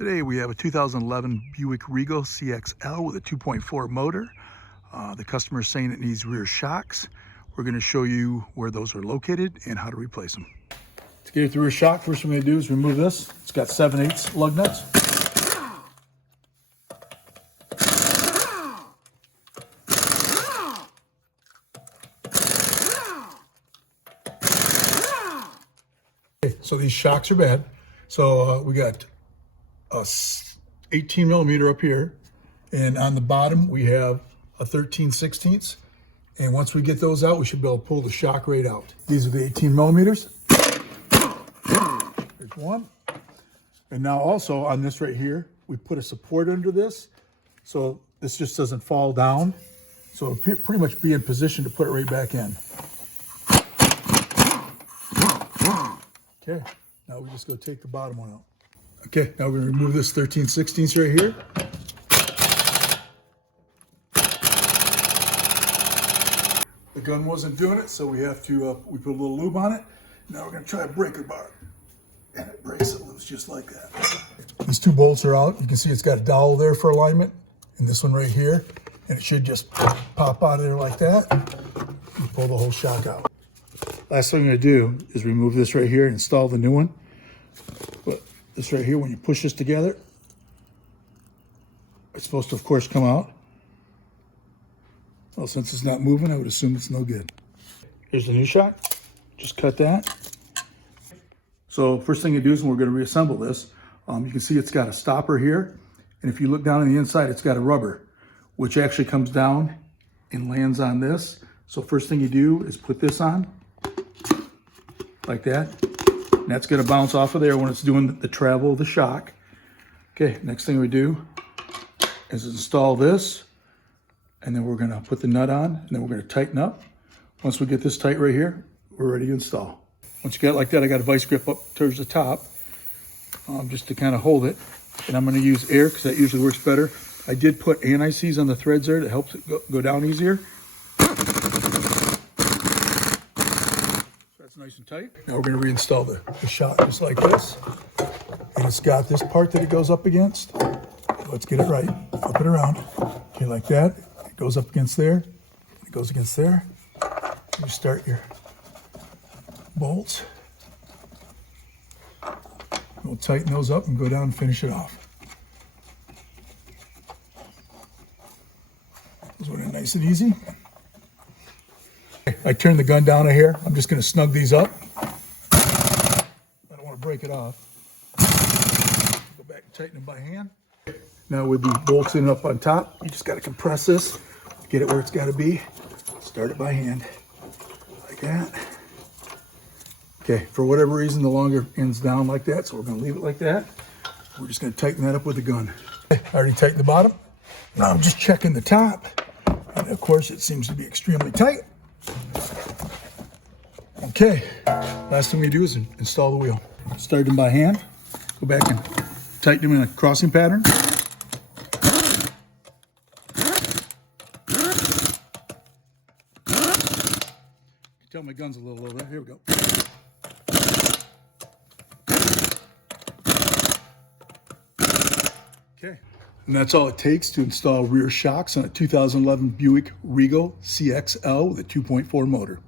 Today we have a 2011 Buick Regal CXL with a 2.4 motor. The customer is saying it needs rear shocks. We're going to show you where those are located and how to replace them. To get it the rear shock, first thing we're going to do is remove this. It's got 7/8 lug nuts. Okay, so these shocks are bad. So we got a 18 millimeter up here, and on the bottom we have a 13/16. And once we get those out, we should be able to pull the shock right out. These are the 18 millimeters. There's one. And now also on this right here, we put a support under this, so this just doesn't fall down. So it'll pretty much be in position to put it right back in. Okay, now we just go take the bottom one out. Okay, now we're gonna remove this 13/16 right here. The gun wasn't doing it, so we have to, we put a little lube on it. Now we're gonna try a breaker bar. And it breaks it loose just like that. These two bolts are out. You can see it's got a dowel there for alignment, and this one right here. And it should just pop out of there like that. And pull the whole shock out. Last thing I'm gonna do is remove this right here and install the new one. But this right here, when you push this together, it's supposed to, of course, come out. Well, since it's not moving, I would assume it's no good. Here's the new shock. Just cut that. So first thing you do is we're going to reassemble this. You can see it's got a stopper here. And if you look down on the inside, it's got a rubber, which actually comes down and lands on this. So first thing you do is put this on, like that. And that's going to bounce off of there when it's doing the travel of the shock. Okay, next thing we do is install this. And then we're going to put the nut on, and then we're going to tighten up. Once we get this tight right here, we're ready to install. Once you get it like that, I got a vice grip up towards the top, just to kind of hold it. And I'm going to use air because that usually works better. I did put anti-seize on the threads there to help it go down easier. So that's nice and tight. Now we're going to reinstall the shock just like this. And it's got this part that it goes up against. Let's get it right. Flip it around. Okay, like that. It goes up against there. It goes against there. You start your bolts. We'll tighten those up and go down and finish it off. Those went nice and easy. I turned the gun down here. I'm just going to snug these up. I don't want to break it off. Go back and tighten them by hand. Now with the bolts in up on top, you just got to compress this, get it where it's got to be. Start it by hand, like that. Okay, for whatever reason, the longer end's down like that, so we're going to leave it like that. We're just going to tighten that up with the gun. I already tightened the bottom. Now I'm just checking the top. And of course, it seems to be extremely tight. Okay, last thing we do is install the wheel. Start them by hand. Go back and tighten them in a crossing pattern. Tell my gun's a little low there. Here we go. Okay, and that's all it takes to install rear shocks on a 2011 Buick Regal CXL with a 2.4 motor.